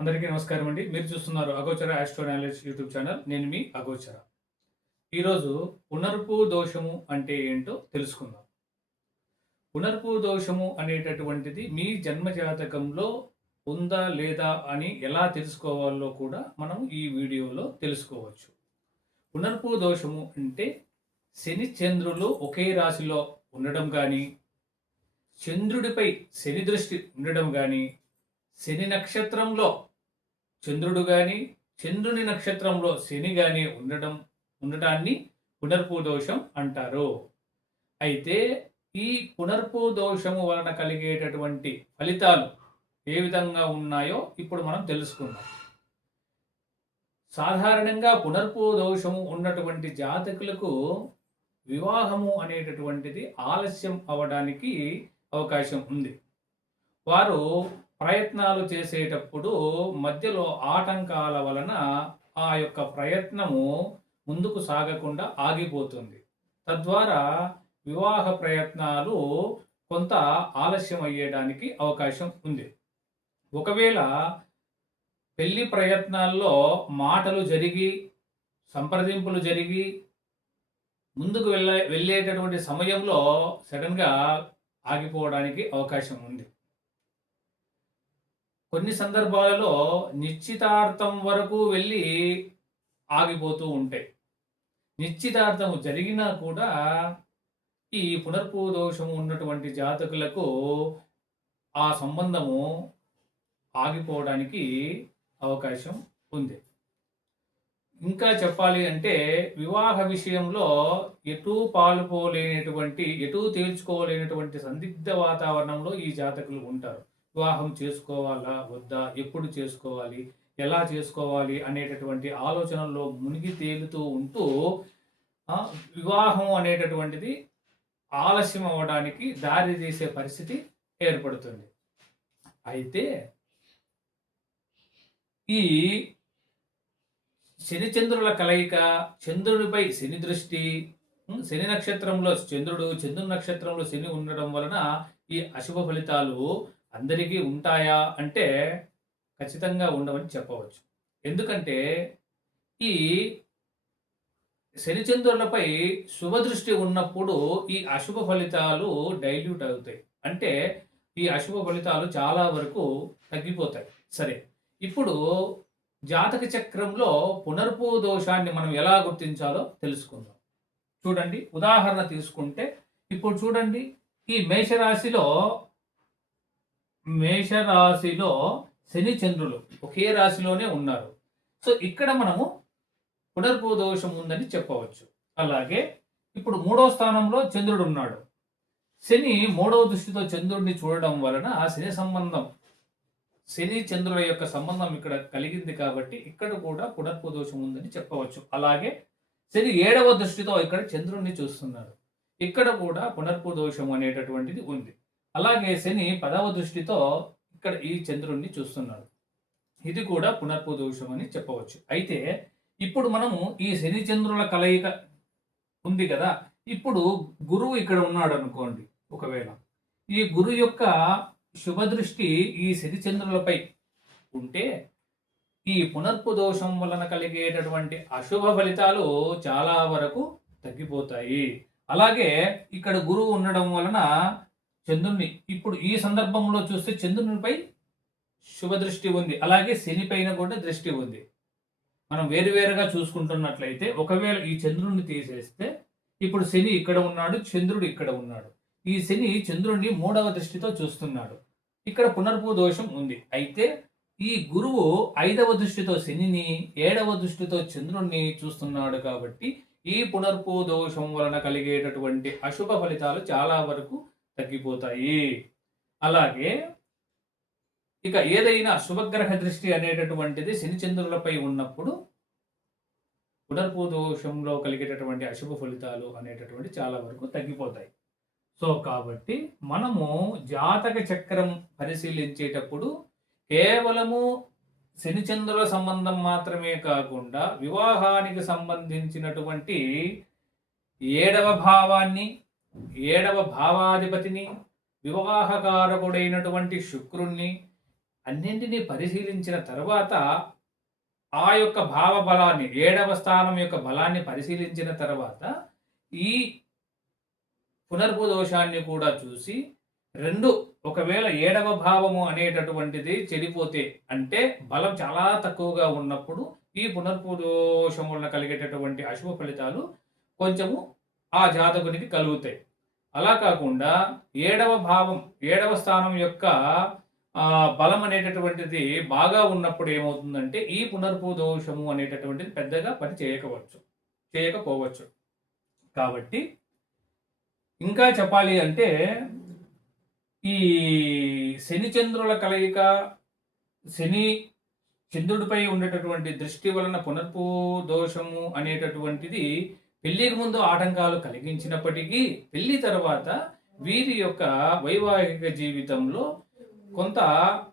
అందరికీ నమస్కారం అండి. మీరు చూస్తున్నారు అగోచర ఆస్ట్రో అనాలిసిస్ యూట్యూబ్ ఛానల్. నేను మీ అగోచర. ఈరోజు పునర్పు దోషము అంటే ఏంటో తెలుసుకుందాం. పునర్పు దోషము అనేటటువంటిది మీ జన్మ జాతకంలో ఉందా లేదా అని ఎలా తెలుసుకోవాలో కూడా మనం ఈ వీడియోలో తెలుసుకోవచ్చు. పునర్పు దోషము అంటే శని చంద్రులు ఒకే రాశిలో ఉండడం కానీ, చంద్రుడిపై శని దృష్టి ఉండడం కానీ, శని నక్షత్రంలో చంద్రుడు గాని, చంద్రుని నక్షత్రంలో శని గాని ఉండటాన్ని పునర్పు దోషం అంటారు. అయితే ఈ పునర్పు దోషము వలన కలిగేటటువంటి ఫలితాలు ఏ విధంగా ఉన్నాయో ఇప్పుడు మనం తెలుసుకుందాం. సాధారణంగా పునర్పు దోషము ఉన్నటువంటి జాతకులకు వివాహము అనేటటువంటిది ఆలస్యం అవ్వడానికి అవకాశం ఉంది. వారు ప్రయత్నాలు చేసేటప్పుడు మధ్యలో ఆటంకాల వలన ఆ యొక్క ప్రయత్నము ముందుకు సాగకుండా ఆగిపోతుంది. తద్వారా వివాహ ప్రయత్నాలు కొంత ఆలస్యం అయ్యేడానికి అవకాశం ఉంది. ఒకవేళ పెళ్లి ప్రయత్నాల్లో మాటలు జరిగి, సంప్రదింపులు జరిగి ముందుకు వెళ్ళేటటువంటి సమయంలో సడన్గా ఆగిపోవడానికి అవకాశం ఉంది. కొన్ని సందర్భాలలో నిశ్చితార్థం వరకు వెళ్ళి ఆగిపోతూ ఉంటాయి. నిశ్చితార్థం జరిగినా కూడా ఈ పునర్పు దోషము ఉన్నటువంటి జాతకులకు ఆ సంబంధము ఆగిపోవడానికి అవకాశం ఉంది. ఇంకా చెప్పాలి అంటే వివాహ విషయంలో ఎటూ పాలుపోలేనటువంటి, ఎటూ తేల్చుకోలేనటువంటి సందిగ్ధ వాతావరణంలో ఈ జాతకులు ఉంటారు. వివాహం చేసుకోవాలా వద్దా, ఎప్పుడు చేసుకోవాలి, ఎలా చేసుకోవాలి అనేటటువంటి ఆలోచనల్లో మునిగి తేలుతూ ఉంటూ వివాహం అనేటటువంటిది ఆలస్యం అవ్వడానికి దారి తీసే పరిస్థితి ఏర్పడుతుంది. అయితే ఈ శని చంద్రుల కలయిక, చంద్రుడిపై శని దృష్టి, శని నక్షత్రంలో చంద్రుడు, చంద్రుని నక్షత్రంలో శని ఉండడం వలన ఈ అశుభ ఫలితాలు అందరికీ ఉంటాయా అంటే ఖచ్చితంగా ఉండవని చెప్పవచ్చు. ఎందుకంటే ఈ శనిచంద్రులపై శుభదృష్టి ఉన్నప్పుడు ఈ అశుభ ఫలితాలు డైల్యూట్ అవుతాయి. అంటే ఈ అశుభ ఫలితాలు చాలా వరకు తగ్గిపోతాయి. సరే, ఇప్పుడు జాతక చక్రంలో పునర్పు దోషాన్ని మనం ఎలా గుర్తించాలో తెలుసుకుందాం. చూడండి, ఉదాహరణ తీసుకుంటే ఇప్పుడు చూడండి, ఈ మేషరాశిలో శని చంద్రులు ఒకే రాశిలోనే ఉన్నారు. సో ఇక్కడ మనము పునర్పు దోషం ఉందని చెప్పవచ్చు. అలాగే ఇప్పుడు 3వ స్థానంలో చంద్రుడు ఉన్నాడు. శని 3వ దృష్టితో చంద్రుడిని చూడడం వలన శని చంద్రుల యొక్క సంబంధం ఇక్కడ కలిగింది కాబట్టి ఇక్కడ కూడా పునర్పు దోషం ఉందని చెప్పవచ్చు. అలాగే శని 7వ దృష్టితో ఇక్కడ చంద్రుడిని చూస్తున్నాడు. ఇక్కడ కూడా పునర్పు దోషం అనేటటువంటిది ఉంది. అలాగే శని 10వ దృష్టితో ఇక్కడ ఈ చంద్రుడిని చూస్తున్నాడు. ఇది కూడా పునర్పు దోషం అని చెప్పవచ్చు. అయితే ఇప్పుడు మనము ఈ శని చంద్రుల కలయిక ఉంది కదా, ఇప్పుడు గురువు ఇక్కడ ఉన్నాడు అనుకోండి. ఒకవేళ ఈ గురు యొక్క శుభదృష్టి ఈ శని చంద్రులపై ఉంటే ఈ పునర్పు దోషం వలన కలిగేటటువంటి అశుభ ఫలితాలు చాలా వరకు తగ్గిపోతాయి. అలాగే ఇక్కడ గురువు ఉండడం వలన చంద్రుని ఇప్పుడు ఈ సందర్భంలో చూస్తే చంద్రునిపై శుభదృష్టి ఉంది, అలాగే శని పైన కూడా దృష్టి ఉంది. మనం వేరువేరుగా చూసుకుంటున్నట్లయితే ఒకవేళ ఈ చంద్రుడిని తీసేస్తే ఇప్పుడు శని ఇక్కడ ఉన్నాడు, చంద్రుడు ఇక్కడ ఉన్నాడు. ఈ శని చంద్రుడిని 3వ దృష్టితో చూస్తున్నాడు. ఇక్కడ పునర్పు దోషం ఉంది. అయితే ఈ గురువు 5వ దృష్టితో శనిని, 7వ దృష్టితో చంద్రుడిని చూస్తున్నాడు కాబట్టి ఈ పునర్పు దోషం వలన కలిగేటటువంటి అశుభ ఫలితాలు చాలా వరకు తగ్గిపోతాయి. అలాగే ఇక ఏదైనా శుభగ్రహ దృష్టి అనేటటువంటిది శని చంద్రులపై ఉన్నప్పుడు పునర్పు దోషంలో కలిగేటటువంటి అశుభ ఫలితాలు అనేటటువంటి చాలా వరకు తగ్గిపోతాయి. సో కాబట్టి మనము జాతక చక్రం పరిశీలించేటప్పుడు కేవలము శని చంద్రుల సంబంధం మాత్రమే కాకుండా వివాహానికి సంబంధించినటువంటి 7వ భావాన్ని, 7వ భావాధిపతిని, వివాహకారకుడైనటువంటి శుక్రుణ్ణి అన్నింటినీ పరిశీలించిన తర్వాత ఆ యొక్క భావ బలాన్ని 7వ స్థానం యొక్క బలాన్ని పరిశీలించిన తర్వాత ఈ పునర్పు దోషాన్ని కూడా చూసి ఒకవేళ 7వ భావము అనేటటువంటిది చెడిపోతే అంటే బలం చాలా తక్కువగా ఉన్నప్పుడు ఈ పునర్పు దోషం వలన కలిగేటటువంటి అశుభ ఫలితాలు కొంచెము ఆ జాతకునికి కలుగుతాయి. అలా కాకుండా 7వ స్థానం యొక్క బలం అనేటటువంటిది బాగా ఉన్నప్పుడు ఏమవుతుందంటే ఈ పునర్పు దోషము అనేటటువంటిది పెద్దగా పని చేయకపోవచ్చు. కాబట్టి ఇంకా చెప్పాలి అంటే ఈ శని చంద్రుల కలయిక, శని చంద్రుడిపై ఉండేటటువంటి దృష్టి వలన పునర్పు దోషము అనేటటువంటిది పెళ్లికి ముందు ఆటంకాలు కలిగించినప్పటికీ పెళ్లి తర్వాత వీరి యొక్క వైవాహిక జీవితంలో కొంత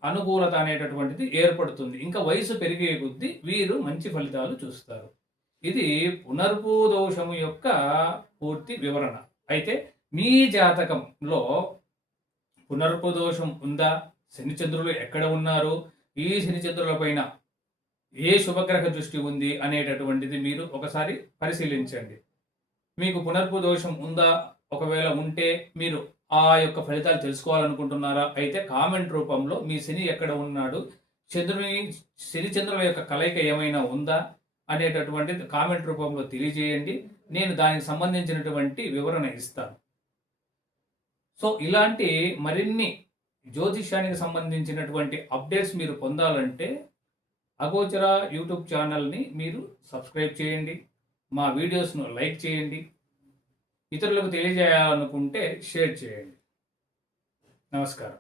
అనుకూలత అనేటటువంటిది ఏర్పడుతుంది. ఇంకా వయసు పెరిగే కొద్దీ వీరు మంచి ఫలితాలు చూస్తారు. ఇది పునర్పు దోషము యొక్క పూర్తి వివరణ. అయితే మీ జాతకంలో పునర్పు దోషం ఉందా, శనిచంద్రులు ఎక్కడ ఉన్నారు, ఈ శనిచంద్రుల పైన ఏ శుభగ్రహ దృష్టి ఉంది అనేటటువంటిది మీరు ఒకసారి పరిశీలించండి. మీకు పునర్పు దోషం ఉందా, ఒకవేళ ఉంటే మీరు ఆ యొక్క ఫలితాలు తెలుసుకోవాలనుకుంటున్నారా, అయితే కామెంట్ రూపంలో మీ శని ఎక్కడ ఉన్నాడు, శని చంద్రుల యొక్క కలయిక ఏమైనా ఉందా అనేటటువంటిది కామెంట్ రూపంలో తెలియజేయండి. నేను దానికి సంబంధించినటువంటి వివరణ ఇస్తాను. సో ఇలాంటి మరిన్ని జ్యోతిష్యానికి సంబంధించినటువంటి అప్డేట్స్ మీరు పొందాలంటే అగోచర యూట్యూబ్ ఛానల్ని మీరు సబ్స్క్రైబ్ చేయండి, మా వీడియోస్ను లైక్ చేయండి, ఇతరులకు తెలియజేయాలనుకుంటే షేర్ చేయండి. నమస్కారం.